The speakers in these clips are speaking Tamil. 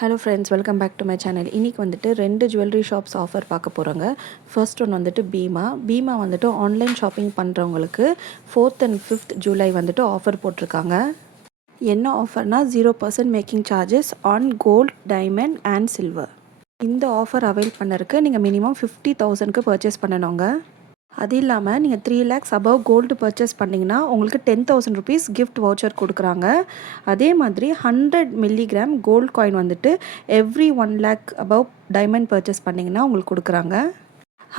Hello friends, welcome back to my channel. இன்றைக்கி வந்துட்டு 2 ஜுவல்லரி ஷாப்ஸ் ஆஃபர் பார்க்க போகிறோங்க. ஃபர்ஸ்ட் ஒன் வந்துட்டு பீமா வந்துட்டு ஆன்லைன் ஷாப்பிங் பண்ணுறவங்களுக்கு 4th and 5th ஜூலை வந்துட்டு ஆஃபர் போட்டிருக்காங்க. என்ன ஆஃபர்னால் 0% making charges on gold, diamond and silver. இந்த ஆஃபர் அவைல் பண்ணறதுக்கு நீங்கள் மினிமம் 50,000க்கு பர்ச்சேஸ் பண்ணணுங்க. அது இல்லாமல் நீங்கள் 3 lakhs above கோல்டு பர்ச்சேஸ் பண்ணிங்கன்னா உங்களுக்கு 10,000 rupees கிஃப்ட் வவுச்சர் கொடுக்குறாங்க. அதே மாதிரி 100 milligram கோல்டு காயின் வந்துட்டு every 1 lakh above diamond purchase பண்ணிங்கன்னா உங்களுக்கு கொடுக்குறாங்க.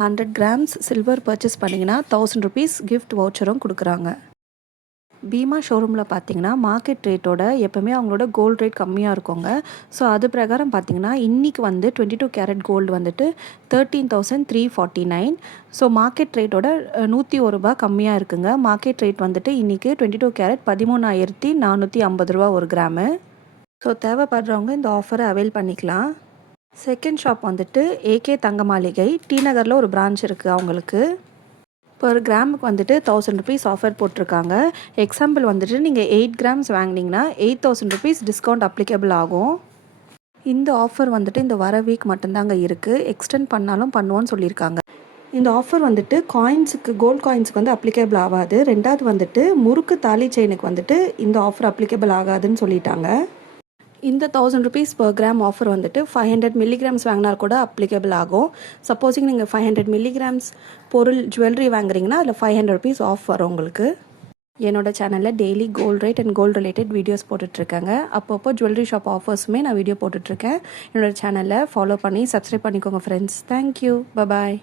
100 grams சில்வர் பர்ச்சேஸ் பண்ணிங்கன்னா 1000 rupees கிஃப்ட் வவுச்சரும் கொடுக்குறாங்க. பீமா ஷோரூமில் பார்த்தீங்கன்னா மார்க்கெட் ரேட்டோட எப்போவுமே அவங்களோட கோல்டு ரேட் கம்மியாக இருக்குங்க. ஸோ அது பிரகாரம் பார்த்தீங்கன்னா இன்றைக்கி வந்து 22 கேரட் கோல்டு வந்துட்டு 13,349. ஸோ மார்க்கெட் ரேட்டோட 101 ரூபா கம்மியாக இருக்குங்க. மார்க்கெட் ரேட் வந்துட்டு இன்றைக்கி 22 கேரட் 13,450 ரூபா ஒரு கிராமு. ஸோ தேவைப்படுறவங்க இந்த ஆஃபரை அவைல் பண்ணிக்கலாம். செகண்ட் ஷாப் வந்துட்டு ஏகே தங்க மாளிகை, டி நகரில் ஒரு பிரான்ச் இருக்குது. அவங்களுக்கு பர் கிராமுக்கு வந்துட்டு 1000 rupees ஆஃபர் போட்டிருக்காங்க. எக்ஸாம்பிள் வந்துட்டு நீங்கள் 8 grams வாங்கினீங்கன்னா 8,000 rupees டிஸ்கவுண்ட் அப்ளிகபிள் ஆகும். இந்த ஆஃபர் வந்துட்டு இந்த வர வீக் மட்டும்தாங்க இருக்குது. எக்ஸ்டெண்ட் பண்ணாலும் பண்ணுவோன்னு சொல்லியிருக்காங்க. இந்த ஆஃபர் வந்துட்டு காயின்ஸுக்கு, கோல்டு காயின்ஸுக்கு வந்து அப்ளிகபிள் ஆகாது. ரெண்டாவது வந்துட்டு முறுக்கு தாலி செயினுக்கு வந்துட்டு இந்த ஆஃபர் அப்ளிகபிள் ஆகாதுன்னு சொல்லிட்டாங்க. இந்த 1000 rupees per gram ஆஃபர் வந்துட்டு 500 milligrams வாங்கினா கூட அப்ளிகபிள் ஆகும். சப்போஸிங் நீங்கள் 500 milligrams பொருள் ஜுவல்லரி வாங்குறீங்கன்னா அதில் 500 rupees ஆஃப் வரும் உங்களுக்கு. என்னோட சேனலில் daily gold rate and gold related videos போட்டுட்ருக்கேங்க. அப்பப்போ ஜுவல்லரி ஷாப் ஆஃபர்ஸுமே நான் வீடியோ போட்டுட்ருக்கேன். என்னோட சேனலை ஃபாலோ பண்ணி சப்ஸ்கிரைப் பண்ணிக்கோங்க ஃப்ரெண்ட்ஸ். Thank you, bye bye.